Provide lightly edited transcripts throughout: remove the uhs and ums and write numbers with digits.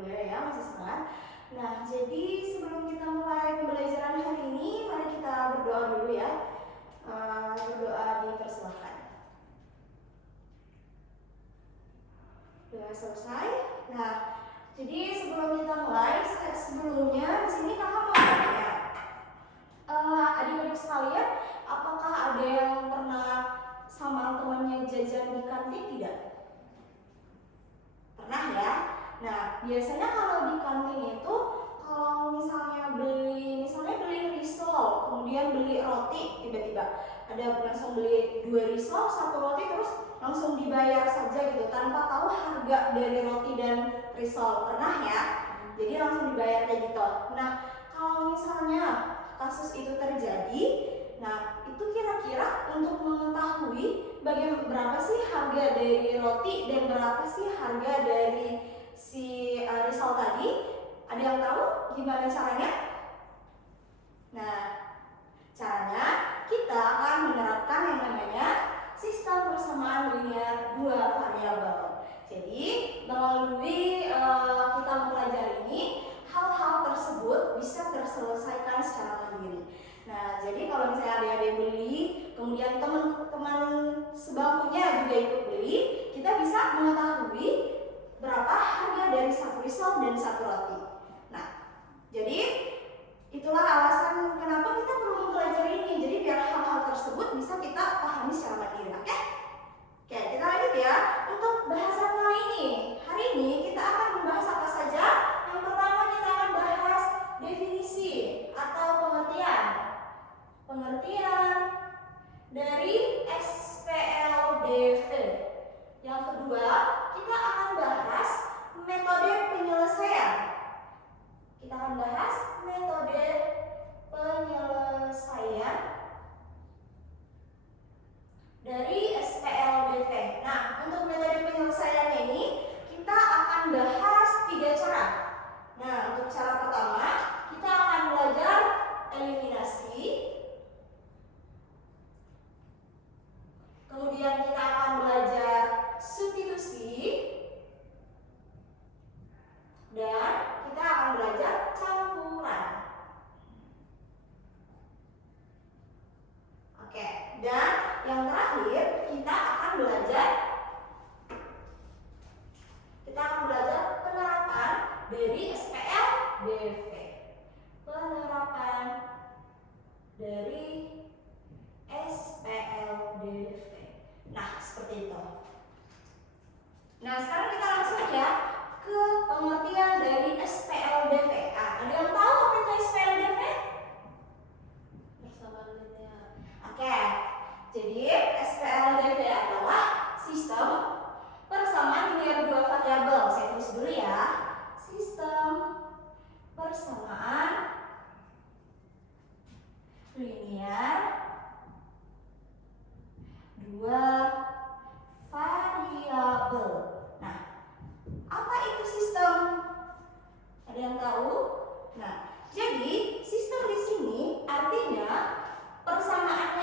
dulu ya, masih semangat. Nah, jadi sebelum kita mulai pembelajaran hari ini, mari kita berdoa dulu ya. Berdoa dipersilahkan. Doa selesai. Nah, jadi sebelum kita mulai, sebelumnya di sini kakak mau tanya, adik-adik sekalian, apakah ada yang pernah sama temannya jajan di kantin tidak? Pernah ya? Nah, biasanya kalau di kantin itu, kalau misalnya beli risol, kemudian beli roti, tiba-tiba ada langsung beli 2 risol, 1 roti, terus langsung dibayar saja gitu, tanpa tahu harga dari roti dan risol. Pernah ya? Jadi langsung dibayar kayak gitu. Nah, kalau misalnya kasus itu terjadi, nah itu kira-kira untuk mengetahui berapa sih harga dari roti dan berapa sih harga dari si risol tadi, ada yang tahu gimana caranya? Nah, caranya kita akan menerapkan yang namanya sistem persamaan linear 2 variabel. Jadi melalui kita mempelajari ini, hal-hal tersebut bisa terselesaikan secara mandiri. Nah, jadi kalau misalnya adik-adik beli, kemudian teman-teman sebangkunya juga ikut beli, kita bisa mengetahui berapa harga dari 1 risol dan 1 roti. Nah, jadi itulah alasan kenapa kita perlu mempelajari ini. Jadi biar hal-hal tersebut bisa kita pahami secara mandiri. Oke, kita lanjut ya. Untuk bahasan kali ini, hari ini kita akan membahas apa saja? Yang pertama kita akan bahas definisi atau pengertian dari SPLDV. Yang kedua, kita akan bahas metode penyelesaian. Kita akan bahas metode penyelesaian dari SPLDV. Nah, untuk metode penyelesaiannya ini kita akan bahas 3 cara. Nah, untuk cara pertama kita akan belajar eliminasi. Kemudian kita akan belajar substitusi. Dan kita akan belajar campuran. Oke, dan yang terakhir kita akan belajar penerapan dari SPLDV. Penerapan dari SPLDV. Nah, seperti itu. Nah, sekarang kita langsung ya ke pengertian dari SPLDV. Ada yang tahu apa itu SPLDV? Oke, jadi SPLDV adalah sistem persamaan linear 2 variabel. Saya tulis dulu ya. Sistem persamaan linear 2 variabel. Nah, apa itu sistem? Ada yang tahu? Nah, jadi sistem di sini artinya persamaannya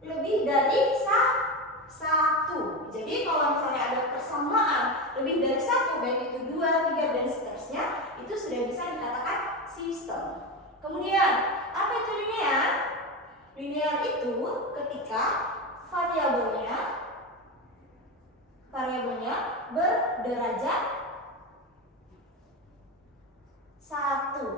lebih dari satu. Jadi kalau misalnya ada persamaan lebih dari satu, baik itu 2, 3 dan seterusnya, itu sudah bisa dikatakan sistem. Kemudian, apa itu linear? Linear itu ketika variabelnya berderajat 1.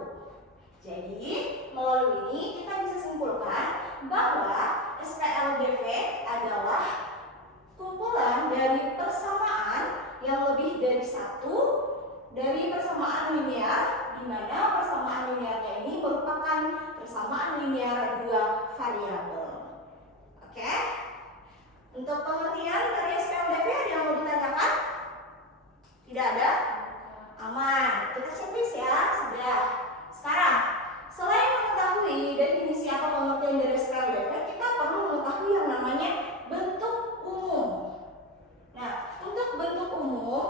Jadi melalui ini kita bisa simpulkan bahwa SPLDV adalah kumpulan dari persamaan yang lebih dari 1 dari persamaan linear, di mana persamaan linearnya ini merupakan persamaan linear 2 variabel. Oke? Untuk pengertian dari SPLDV ada yang mau ditanyakan? Tidak ada? Aman. Kita checklist ya. Sudah. Sekarang, selain mengetahui definisi atau pengertian dari SPLDV, kita perlu mengetahui yang namanya bentuk umum. Nah, untuk bentuk umum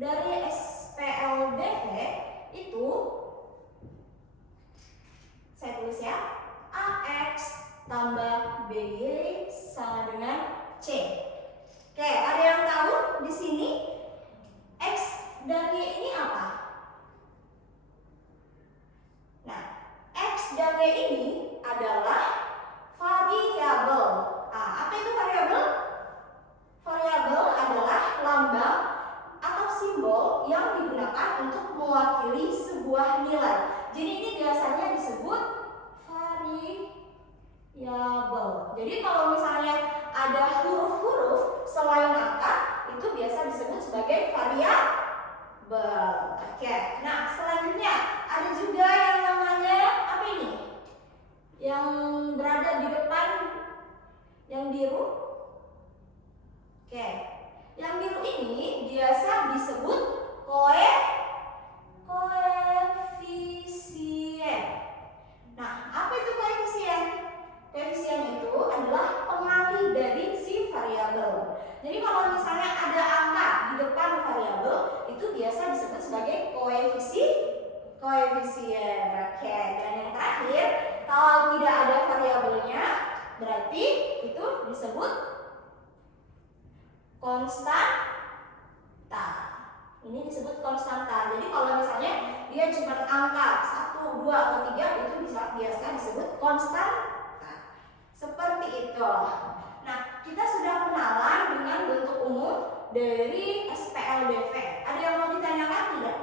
dari SPLDV itu saya tulis ya, AX Y sama dengan C. Oke, ada yang tahu di sini X dan Y ini apa? Nah, X dan Y ini adalah variabel. Nah, apa itu variabel? Variabel adalah lambang atau simbol yang digunakan untuk mewakili sebuah nilai. Jadi ini biasanya disebut variabel. Jadi kalau misalnya ada huruf-huruf selain angka, itu biasa disebut sebagai variabel. Oke, nah selanjutnya ada juga yang namanya apa ini? Yang berada di depan yang biru. Oke, yang biru ini biasa disebut koefisien. Nah, apa itu koefisien? Koefisien itu adalah pengalih dari si variabel. Jadi kalau misalnya ada angka di depan variabel, itu biasa disebut sebagai koefisien. Oke, dan yang terakhir, kalau tidak ada variabelnya, berarti itu disebut konstanta. Ini disebut konstanta. Jadi kalau misalnya dia cuma angka 1, 2, atau 3, itu biasa disebut konstanta. Seperti itu. Nah, kita sudah kenalan dengan bentuk umum dari SPLDV. Ada yang mau ditanyakan tidak?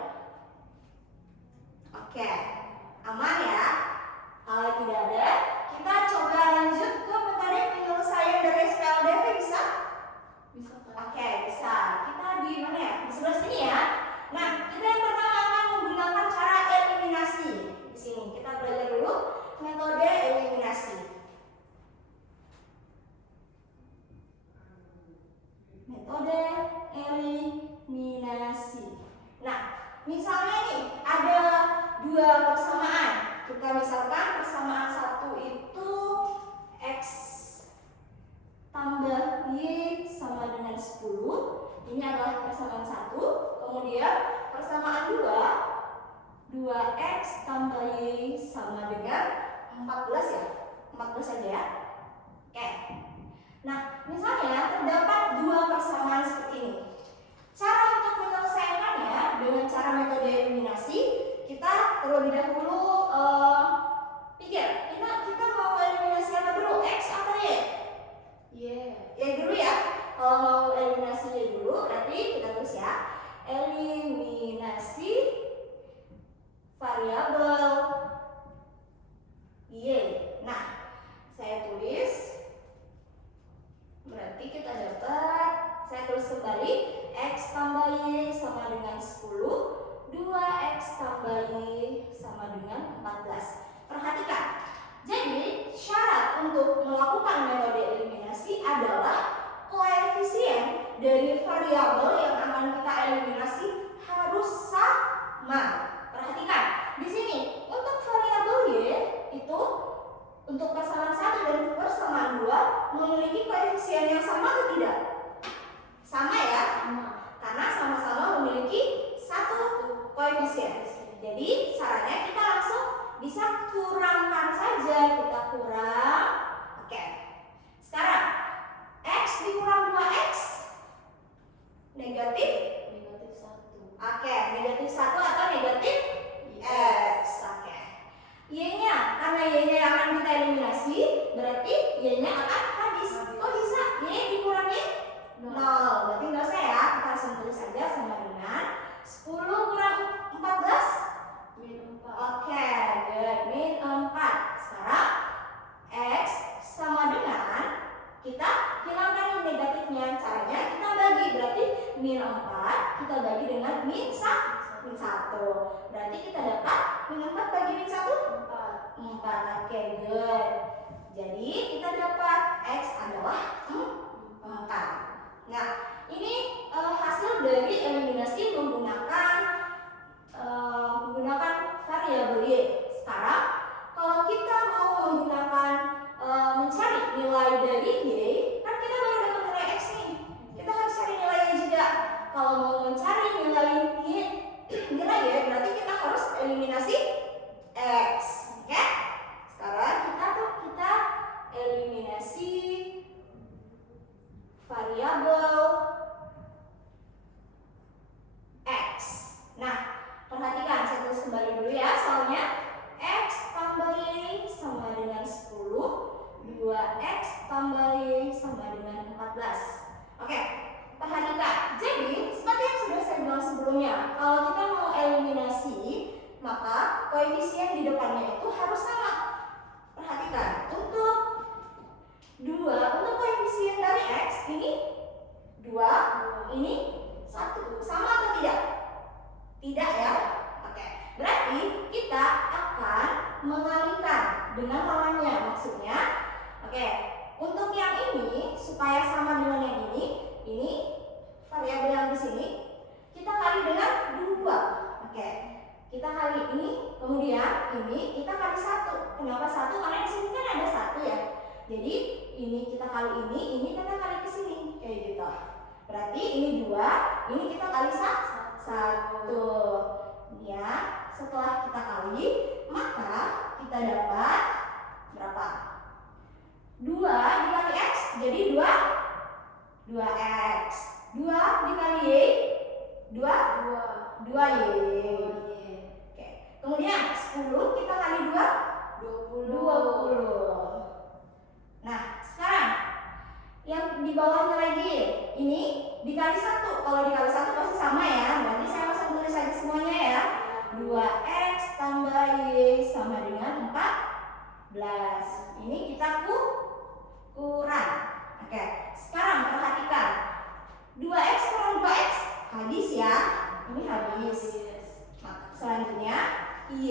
Oke, aman ya? Kalau tidak ada, kita coba lanjut ke metode penyelesaian dari SPLDV, bisa? Bisa. Oke, bisa. Kita di mana ya? Di sebelah sini ya. Nah, kita yang pertama akan menggunakan cara eliminasi. Di sini kita belajar dulu metode eliminasi. Metode eliminasi. Nah, misalnya nih ada dua persamaan. Kita misalkan persamaan satu itu X tambah Y sama dengan 10. Ini adalah persamaan satu. Kemudian persamaan 2X tambah Y sama dengan 14 ya. 14 saja ya. Oke. Nah, misalnya terdapat dua persamaan seperti ini. Cara untuk menyelesaikannya dengan cara metode eliminasi, kita terlebih dahulu pikir, kita mau eliminasi apa dulu? X atau Y? Y dulu ya. Kalau mau eliminasi Y dulu, berarti kita tulis ya. Eliminasi variabel Y. Nah, saya tulis. Berarti kita dapat, saya tulis kembali, X tambah Y sama dengan 10, 2X tambah Y sama dengan 14. Perhatikan, jadi syarat untuk melakukan metode eliminasi adalah koefisien dari variabel yang akan kita eliminasi harus sama. Perhatikan, di sini untuk variabel Y itu untuk persamaan 1 dan persamaan 2 memiliki koefisien yang sama atau tidak? Sama ya? Sama. Karena sama-sama memiliki satu koefisien. Jadi caranya kita langsung bisa kurangkan saja. Kita kurang. Oke. Sekarang X dikurang 2X negatif 1. Oke, negatif 1 atau negatif X. Oke. Y-nya, karena Y-nya yang akan kita eliminasi, berarti Y-nya akan habis. Kok bisa? Y dikurangi 0. Berarti nggak usah ya, kita langsung tulis saja sama dengan 10 kurang 14 min 4. Oke, good. Min 4. Sekarang X sama dengan, kita hilangkan yang negatifnya. Caranya kita bagi, berarti min 4 kita bagi dengan min 1. Berarti kita dapat min 4 bagi min 1? 4. Oke, good. Jadi kita dapat X adalah 4. Nah, ini hasil dari eliminasi menggunakan variabel Y. Sekarang kalau kita mau menggunakan mencari nilai dari Y, kan kita baru dapat nilai X nih. Kita harus cari nilai Y juga. Kalau mau mencari nilai Y, berarti kita harus eliminasi X. Oke? Sekarang kita eliminasi kalau kita mau eliminasi, maka koefisien di depannya itu harus sama. Perhatikan, untuk koefisien dari X ini 2, ini 1. Sama atau tidak? Tidak ya? Oke, berarti kita akan mengalihkan dengan lawannya. Maksudnya, oke, untuk yang ini supaya sama dengan yang ini variabel yang di sini kita kali dengan 2. Oke, kita kali ini, kemudian ini kita kali 1. Kenapa 1? Karena di sini kan ada 1 ya. Jadi ini kita kali ini kita kali ke sini kayak gitu. Berarti ini 2, ini kita kali 1. Ya, setelah kita kali, maka kita dapat berapa? 2 dikali X jadi 2X. 2 dikali Y 2Y. Oke. Kemudian 10 kita kali 2 20. Nah, sekarang yang di bawahnya lagi ini dikali 1. Kalau dikali 1 pasti sama ya. Berarti saya langsung tulis aja semuanya ya. 2X tambah Y sama dengan 14. Ini kita kurang. Oke, sekarang perhatikan. 2X kurang 2X habis ya. Ini habis. Nah, selanjutnya Y,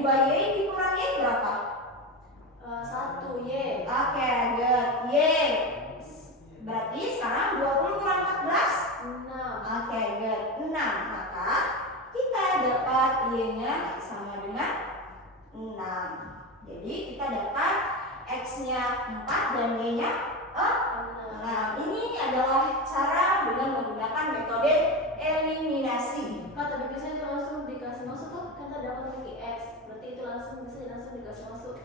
2Y dikurang Y berapa? 1Y. Oke, good. Y. Berarti sekarang 20 kurang 14? 6. Oke, good. 6. Maka kita dapat Y-nya sama dengan 6. Jadi kita dapat X-nya 4 dan Y-nya 6. Ini adalah cara dengan menggunakan metode eliminasi. Kak, tadi bisa langsung dikasih masuk tuh, kan tadi dapat lagi X. Berarti itu langsung dikasih masuk.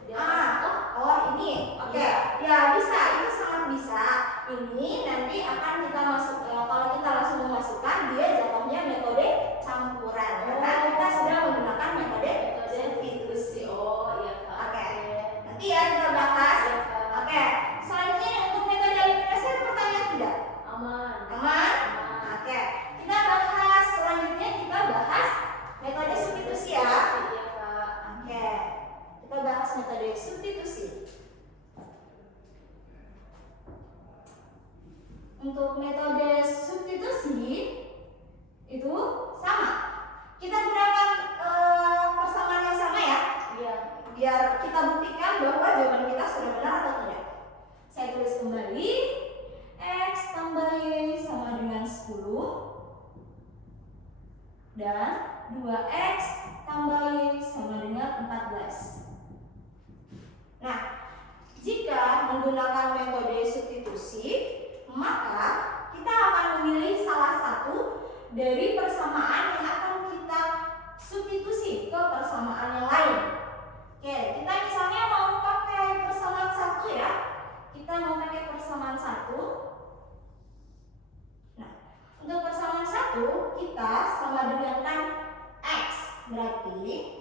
Ini. Oke. Ya, bisa. Itu sangat bisa. Ini nanti akan kita masuk kalau kita langsung memasukkan, dia jatuhnya metode campuran. Karena kita sudah menggunakan metode substitusi. Oh, iya Kak. Oke. Nanti ya kita bahas. Iya, Kak. Oke. Selanjutnya untuk metode eliminasi ada pertanyaan tidak? Aman. Aman? Oke. Kita bahas selanjutnya metode substitusi ya. Iya Kak. Oke. Kita bahas metode substitusi. Untuk metode substitusi itu sama. Kita gunakan persamaan yang sama ya. Iya. Biar kita buktikan bahwa jawaban kita sudah benar atau tidak. Saya tulis kembali. X tambah Y sama dengan 10 dan 2X tambah Y sama dengan 14. Nah, jika menggunakan metode substitusi, maka kita akan memilih salah satu dari persamaan yang akan kita substitusi ke persamaan yang lain. Oke, kita misalnya mau pakai persamaan 1 ya. Kita mau pakai persamaan 1. Nah, untuk persamaan 1 kita sama dengan kan X. Berarti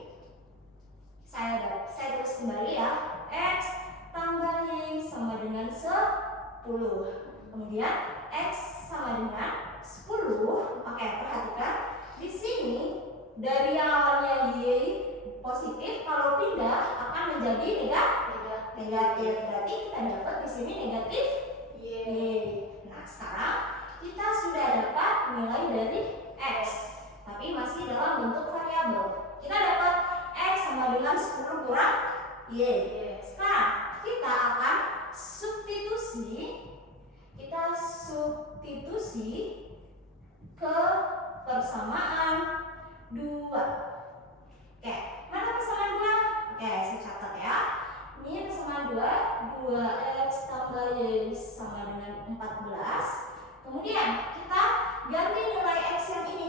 saya tulis kembali ya. X tambah Y sama dengan 10. Kemudian X sama dengan 10. Oke, perhatikan di sini dari yang awalnya Y positif, kalau pindah akan menjadi negatif. Berarti kita dapat di sini negatif Y. Nah, sekarang kita sudah dapat nilai dari X, tapi masih dalam bentuk variabel. Kita dapat X sama dengan 10 kurang Y. Sekarang kita akan substitusi ke persamaan 2. Oke, mana persamaan 2? Oke, saya catat ya. Ini persamaan 2, 2X tambah Y sama dengan 14. Kemudian kita ganti nilai X yang ini.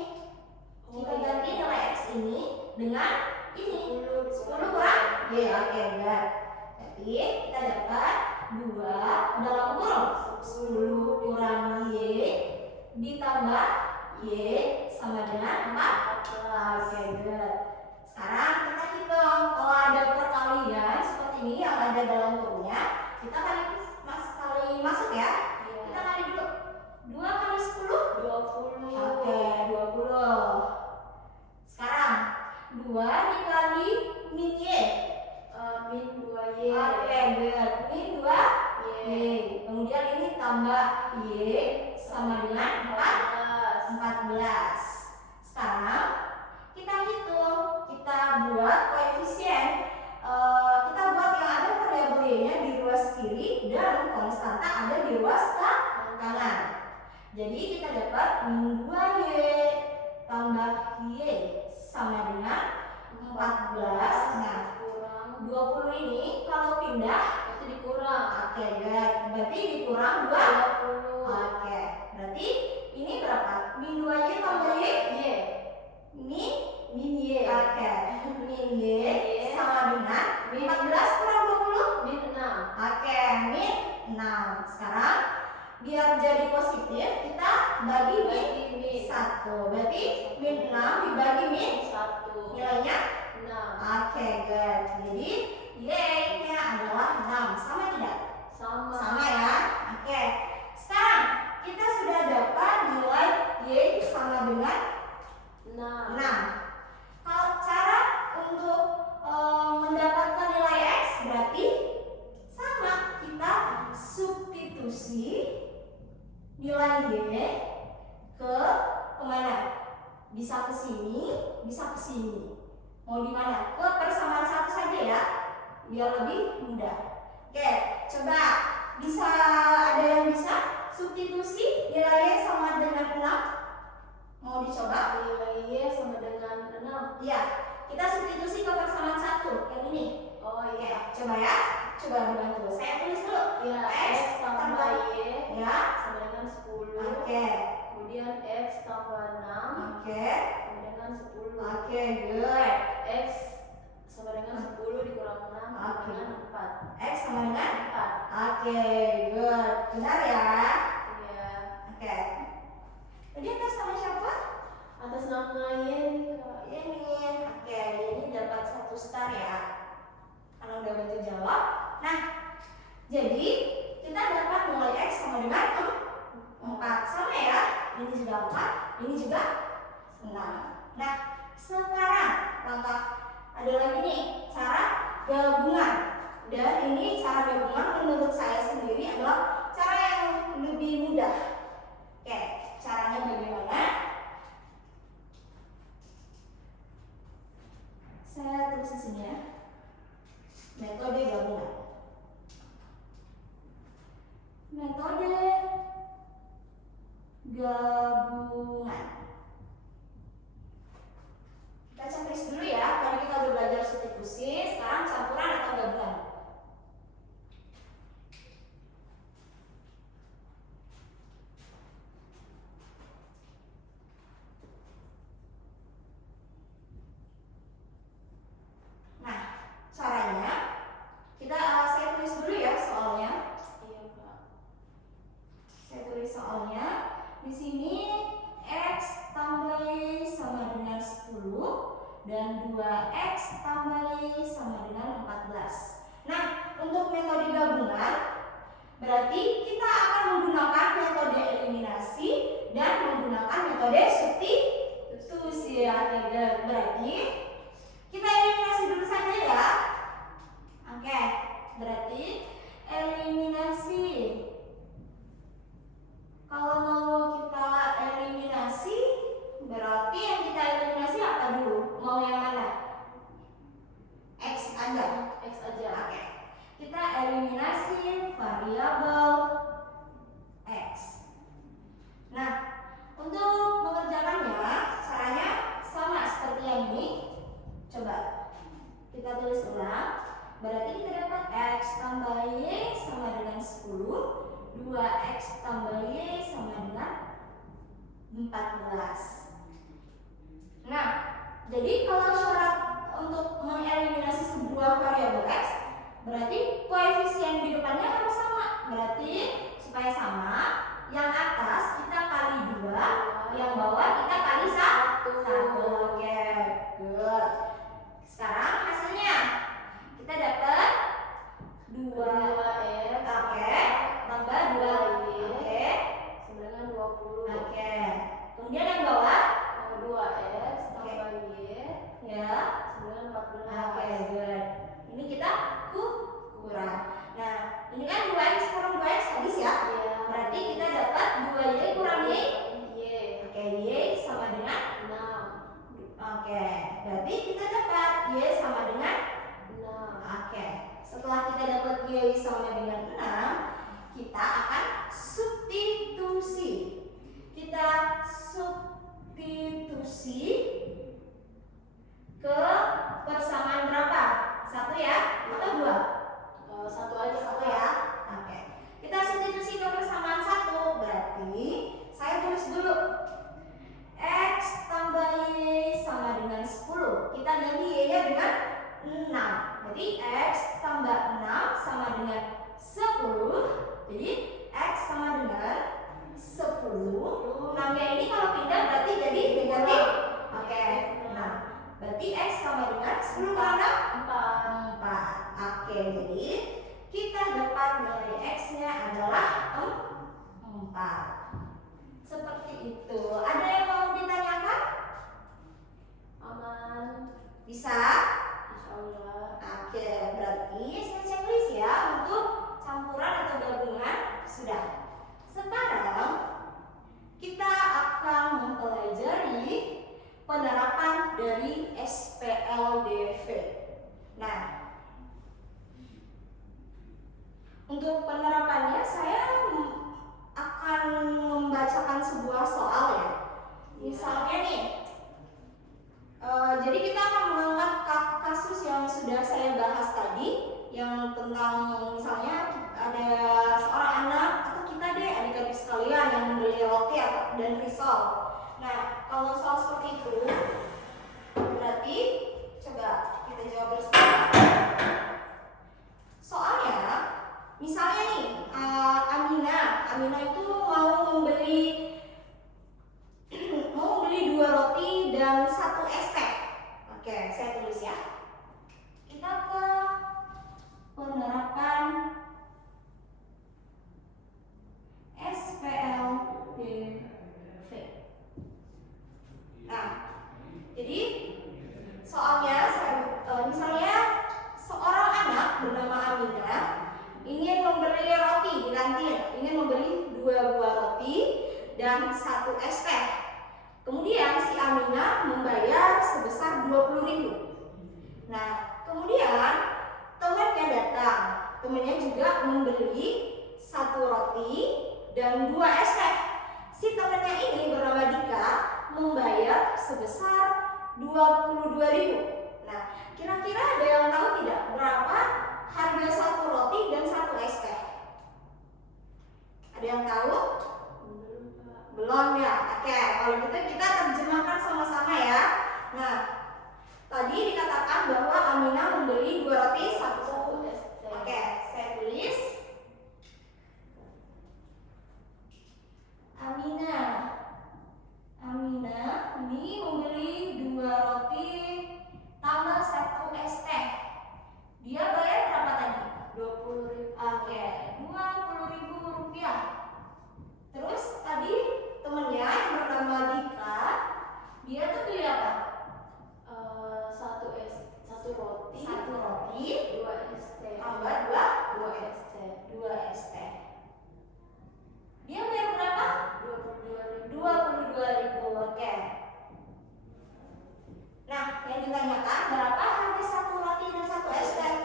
Kita ganti nilai X ini dengan ini 10 kurang Y. Oke, enggak. Jadi kita dapat 2 dalam kurung 10 kurang Y ditambah Y sama dengan 14. Oke, good. Sekarang kita hitung. Kalau ada perkalian seperti ini yang ada dalam kurungnya, kita kali masuk ya. Kita kali dulu. 2 kali 10 20. Oke, 20. tambah Y sama dengan 14. Sekarang kita hitung, kita buat koefisien. Kita buat yang ada variabel Y-nya di ruas kiri dan konstanta ada di ruas kanan. Jadi kita dapat min 2Y tambah Y sama dengan 14. Nah, 20 ini kalau pindah Itu dikurang. oke, good. Berarti dikurang 2. 20. Oke, berarti ini berapa? Min 2Y tambah Y? Y. Min Min Y. Oke, min Y sama dengan 14 kurang 20? Min 6. Oke, min 6. Sekarang biar jadi positif kita bagi min Bagi min 1. Berarti min 6 dibagi min 1. nilainya 6. oke, good. Jadi Y-nya adalah 6. Sama tidak? Sama. Sama ya. Oke. Sekarang kita sudah dapat nilai Y sama dengan 6. 6. Kalau cara untuk mendapatkan nilai X berarti sama, kita substitusi nilai Y ke kemana? Bisa ke sini, bisa ke sini. Mau di mana? Ke persamaan 1 saja ya, biar lebih mudah. Oke, coba bisa ada yang bisa substitusi nilai Y sama dengan 6? Mau dicoba? Nilai Y sama dengan 6. Iya, kita substitusi ke persamaan 1 yang ini. Oh Oke, iya. coba ya. Coba dibantu. Saya tulis dulu. Ya, X X tambah Y Ya. sama dengan 10. Oke. Kemudian X tambah 6 Oke. sama dengan 10. Oke, good. X sama dengan 10 dikurang 6 sama Oke. dengan 4. X sama dengan 4. Oke, good. Benar ya? Iya. Oke. Tadi atas sama siapa? Atas nama Y, Kak. Ini. Oke, ini dapat 1 star ya. Karena udah bantu jawab. Nah, jadi kita dapat nilai X sama dengan 4. Sama ya? Ini juga 4, ini juga 6. Nah, sekarang langkah ada lagi nih cara gabungan. Dan ini cara gabungan menurut saya sendiri adalah cara yang lebih mudah. Oke, caranya bagaimana? Saya tulis di sini ya. Metode gabungan. Metode gabungan. Kita checklist dulu ya. Tadi kita udah belajar substitusi, sekarang campuran atau gabungan. Nah, caranya saya tulis dulu ya soalnya. Iya, Kak. Saya tulis soalnya. Di sini X tambah Y sama dengan 10 dan 2X tambah Y sama dengan 14. Nah, untuk metode gabungan berarti kita akan menggunakan metode eliminasi dan menggunakan metode substitusi ya. Berarti kita eliminasi dulu saja ya. Oke, berarti eliminasi. Kalau mau kita eliminasi, berarti yang kita eliminasi apa dulu? Mau yang mana? X aja. X aja. Oke. Kita eliminasi variabel X. Nah, untuk mengerjakannya caranya sama seperti yang ini. Coba kita tulis ulang. Berarti kita dapat X tambah Y sama dengan 10, 2X tambah Y sama dengan 14. Nah, jadi kalau syarat untuk mengeliminasi sebuah variabel X, berarti koefisien di depannya harus sama. Berarti supaya sama, yang atas kita kali 2, yang bawah kita kali 1. Oke, good. Sekarang hasilnya kita dapat 2X tambah 2Y. Oke. Sama dengan 20. Oke. Kemudian yang bawah 2X tambah Y ya. sama dengan 14. Oke, good. Ini kita kurang. Nah, ini kan 2X kurang 2X habis ya. Iya. penerapan dari SPLDV. Nah, untuk penerapannya saya akan membacakan sebuah soal ya. Misalnya nih, jadi kita akan mengangkat kasus yang sudah saya bahas tadi, yang tentang misalnya ada seorang anak atau kita deh adik-adik sekalian yang membeli roti dan risol. Nah, kalau soal seperti itu, berarti coba kita jawab bersama. Soalnya, misalnya nih, Amina itu mau membeli 2 roti dan 1 es teh. Oke, saya tulis ya. Kita ke penerapan SPLDV. Nah, jadi soalnya misalnya seorang anak bernama Amina ingin membeli roti di kantin, ingin membeli 2 buah roti dan 1 es teh. Kemudian si Amina membayar sebesar 20.000. Nah, kemudian temannya datang. Temannya juga membeli 1 roti dan 2 es teh. Si temannya ini bernama Dika membayar sebesar 22.000. Nah, kira-kira ada yang tahu tidak berapa harga 1 roti dan 1 es teh? Ada yang tahu? Belum ya? Oke, kalau gitu kita terjemahkan sama-sama ya. Nah, tadi dikatakan bahwa Amina membeli 2 roti 1 es teh. Oke, saya tulis Amina ini membeli 2 roti tambah 1 es teh. Dia bayar berapa tadi? 20.000. Oke, 20.000 rupiah. Terus tadi temennya yang bernama Dika, dia tuh beli apa? 1 roti, 2 es teh, tambah 2 es teh. 2 es teh. Dia bayar berapa? 22.000. Oke. Nah, yang ditanyakan berapa harga 1 roti dan 1 es teh?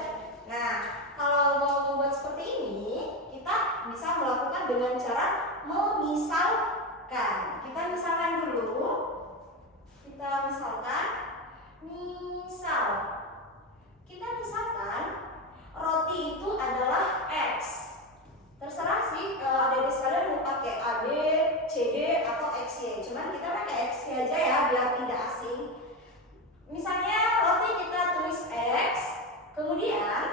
Nah, kalau mau membuat seperti ini, kita bisa melakukan dengan cara memisalkan. Kita misalkan dulu. Kita misalkan roti itu adalah X. Terserah sih adik-adik sekalian mau pakai A, B, C, D atau X, Y. Cuman kita pakai X aja ya biar tidak asing. Misalnya roti kita tulis X, kemudian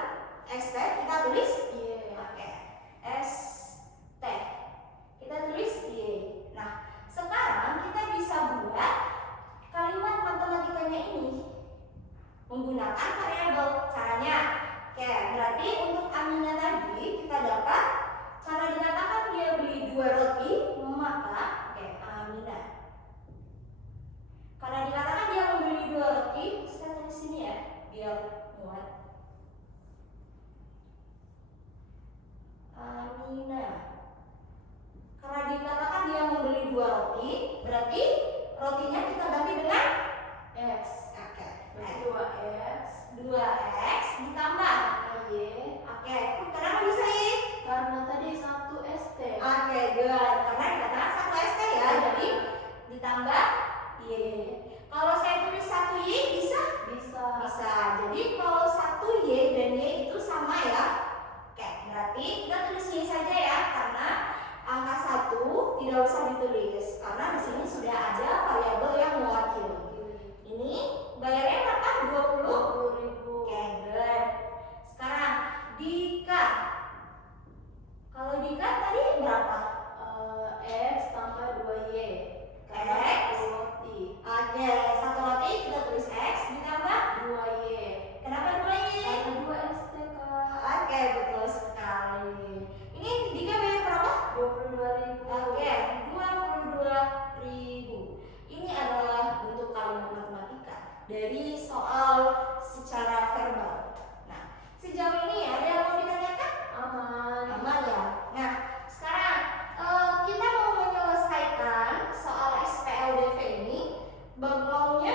X teh kita tulis Y. Oke. S teh kita tulis Y. Nah, sekarang kita bisa buat kalimat matematikanya ini menggunakan variabel. Caranya, oke, berarti untuk Amina tadi kita dapat karena dikatakan dia beli 2 roti, maka Amina. Karena dikatakan dia membeli 2 roti, saya tulis sini ya, biar muat. Amina. Karena dikatakan dia membeli 2 roti, berarti rotinya kita ganti dengan X. Oke. 2x ditambah Y. Oke, kenapa bisa Y? Karena tadi 1 es teh. Oke, good. Karena dikatakan 1 es teh ya, jadi ditambah Y. Kalau saya tulis 1 Y bisa? Bisa. Jadi kalau 1 Y dan Y itu sama ya. Oke, berarti kita tulis Y saja ya, karena angka 1 tidak usah ditulis karena di sini sudah ada variabel yang mewakili. Ini bayarnya berapa? 20.000. Oke, good. Sekarang Dika. Kalau Dika tadi berapa? X tambah 2Y. Karena X. 1 roti. Oke, 1 roti kita tulis X ditambah 2Y. kenapa 2Y? Karena 2 es teh, Kak. Oke, betul sekali. Ini Dika bayar berapa? 22.000. Oke, 22.000. Ini adalah bentuk kalimat matematika dari soal secara verbal. Nah, sejauh ini ada yang mau ditanyakan? Aman ya. Nah, sekarang kita mau menyelesaikan soal SPLDV ini. Bab maunya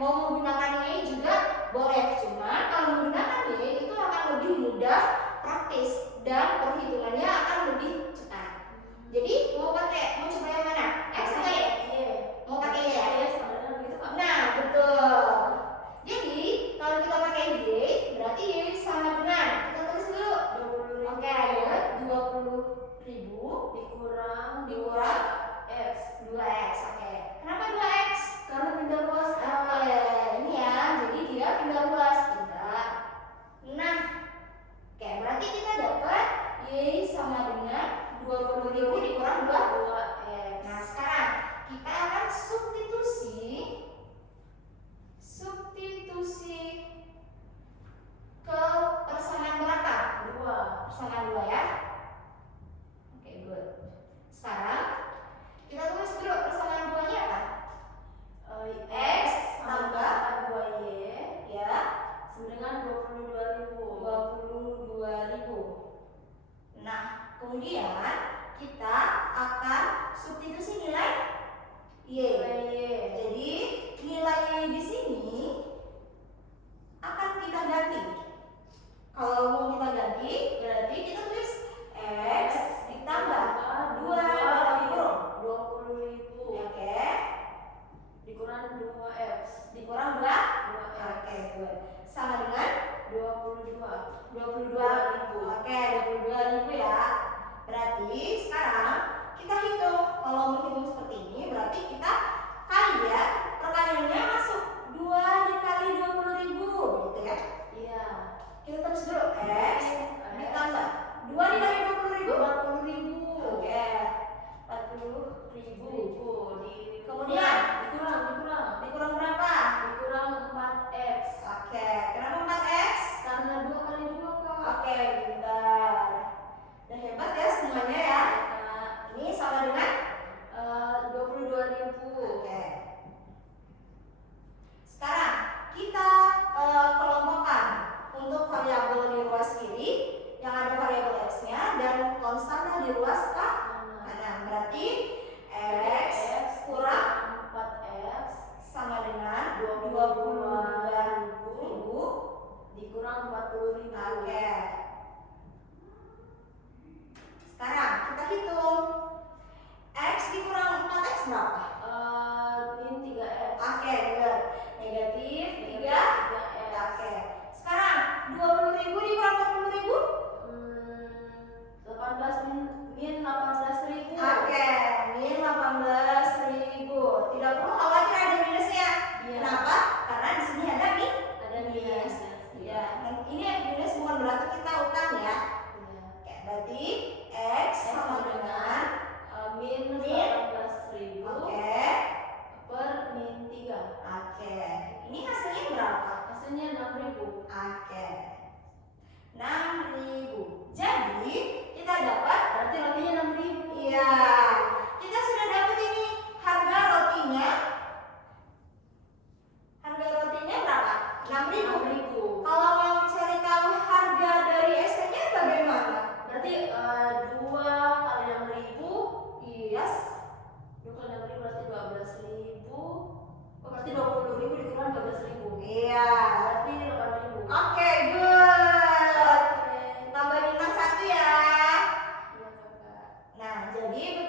mau menggunakan Y juga boleh, cuma kalau menggunakan Y itu akan lebih mudah, praktis, dan perhitungannya akan lebih cepat. Jadi mau coba yang mana? X atau Y? Mau pakai Y ya? Sama dengan begitu Kak. Nah, betul. Jadi kalau kita pakai Y, berarti Y sama dengan, kita tulis dulu. 20.000. Oke, 20.000 dikurang X. 2X. Oke. Kenapa 2X? Karena pindah ruas Oke, ini ya. Jadi dia pindah ruas. Pindah. Nah, oke, berarti kita dapat Y sama dengan 20.000 dikurang 2X. Nah, sekarang kita akan substitusi ke persamaan berapa? 2. Persamaan 2 ya. Oke, good. Sekarang kita tulis dulu persamaan 2-nya apa? X tambah 2Y ya sama dengan 22.000. 22.000. Nah, kemudian kita akan substitusi nilai Y. Jadi nilai Y di sini akan kita ganti. Kalau mau kita ganti, berarti kita tulis X ditambah 2 dalam kurung 20.000 Oke, dikurang 2X. dikurang 2. Oke, good. Sama dengan 22.000. Oke, 22.000 ya. Berarti sekarang kita hitung. Kalau menghitung seperti ini, berarti kita kali ya. Perkaliannya masuk 2 dikali 20.000 gitu ya. Iya. Kita terus dulu X ditambah 2 dikali 20.000 40.000. Oke, 40.000. Kemudian dikurang Dikurang berapa? dikurang 4X. Oke, kenapa 4X? Karena 2 kali 2 Kak. Oke, bentar. Udah hebat ya semuanya ya. Ini sama dengan 22.000. Oke. Sekarang kita kelompokkan untuk variabel di ruas kiri yang ada variabel X-nya dan konstannya di ruas kanan. Berarti X kurang 4X sama dengan 22.000 dikurang 40.000. Oke. Sekarang kita hitung. X dikurang 4X berapa? Min 3X. Oke, good. Negatif 3. 3X. Oke. Sekarang 20.000 dikurang 40.000? 18 min 18.000. Oke, min 18.000. Tidak perlu khawatir ada minusnya. Iya. Kenapa? Karena di sini ada Ada minus. Ya, dan ini minus bukan berarti kita utang ya. Iya. Oke, berarti X sama dengan min Min. 18.000 Oke. per min 3. Oke. Ini hasilnya berapa? Hasilnya 6.000. Oke. 6.000. Jadi kita dapat Berarti rotinya 6.000. iya. Kita sudah dapat ini harga rotinya. Harga rotinya berapa? 6.000. 6.000. Kalau mau cari tahu harga dari ST-nya bagaimana? Berarti 2 kali 6.000. Yes. 2 kali 6.000 berarti 12.000. Oh, berarti 20.000 dikurang 12.000. Iya. Berarti 8.000. Oke, good. Oke. Tambah bintang 1 ya. Iya, Kakak. Nah, jadi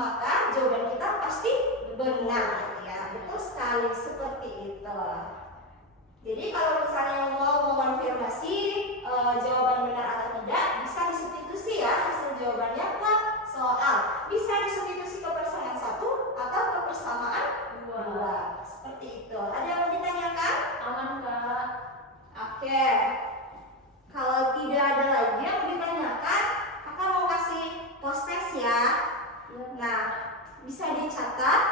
maka jawaban kita pasti benar ya. Betul sekali seperti itu. Jadi kalau misalnya mau mengonfirmasi jawaban benar atau tidak, bisa disubstitusi ya hasil jawabannya ke soal. Bisa disubstitusi ke persamaan 1 atau ke persamaan 2. Seperti itu. Ada yang mau ditanyakan? Aman Kak. Oke. Kalau tidak ada lagi yang mau ditanyakan, kakak mau kasih post-test ya. Nah, bisa dicatat.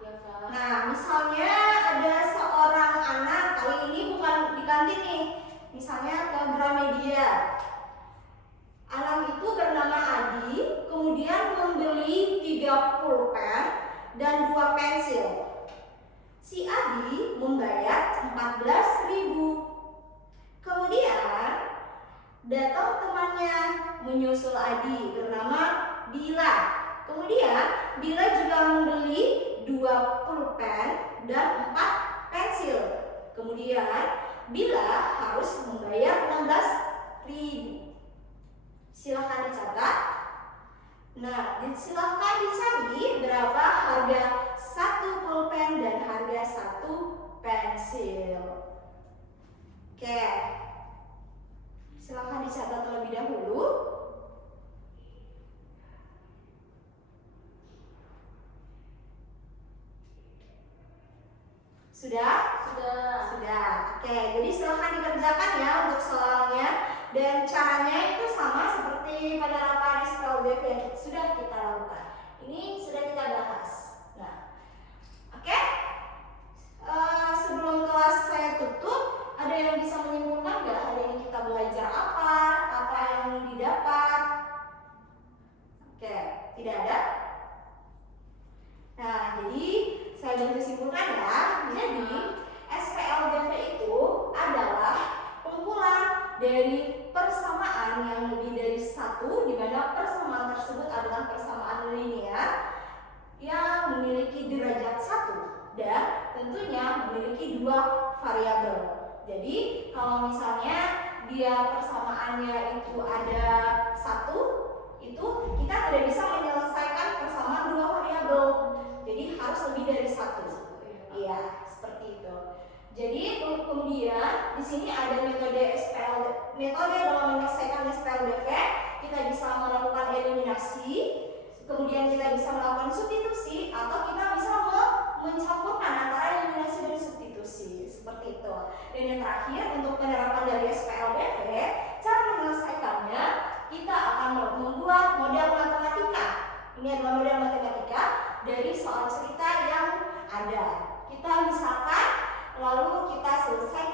Iya Kak. Nah, misalnya ada seorang anak, kali ini bukan di kantin nih, misalnya ke Gramedia. Anak itu bernama Adi, kemudian membeli 3 pulpen dan 2 pensil. Si Adi membayar 14.000. Kemudian datang temannya menyusul Adi bernama Bila. Kemudian Bila juga membeli 2 pulpen dan 4 pensil. Kemudian Bila harus membayar 16.000. Silahkan dicatat. Nah, silahkan dicari berapa harga 1 pulpen dan harga 1 pensil. Oke. Silahkan dicatat terlebih dahulu. Sudah? Sudah. Oke, jadi silahkan dikerjakan ya untuk soalnya. Dan caranya itu sama seperti penerapan SPLBV yang sudah kita lakukan. Ini sudah kita bahas. Nah, oke. Sebelum kelas saya tutup, ada yang bisa menyimpulkan nggak hari ini kita belajar apa yang didapat? Oke, tidak ada. Nah, jadi saya bantu simpulkan ya. Jadi SPLBV itu adalah kumpulan dari persamaan yang lebih dari 1, di mana persamaan tersebut adalah persamaan linear yang memiliki derajat 1 dan tentunya memiliki 2 variabel. Jadi kalau misalnya dia persamaannya itu ada 1, itu kita tidak bisa menyelesaikan persamaan 2 variabel. Jadi harus lebih dari 1. Iya, seperti itu. Jadi kemudian di sini ada metode dalam menyelesaikan SPLBV. Kita bisa melakukan eliminasi, kemudian kita bisa melakukan substitusi, atau kita bisa mencampurkan antara eliminasi dan substitusi, seperti itu. Dan yang terakhir untuk penerapan dari SPLBV, cara menyelesaikannya kita akan membuat model matematika. Ini adalah model matematika dari soal cerita yang ada. Kita misalkan lalu kita selesaikan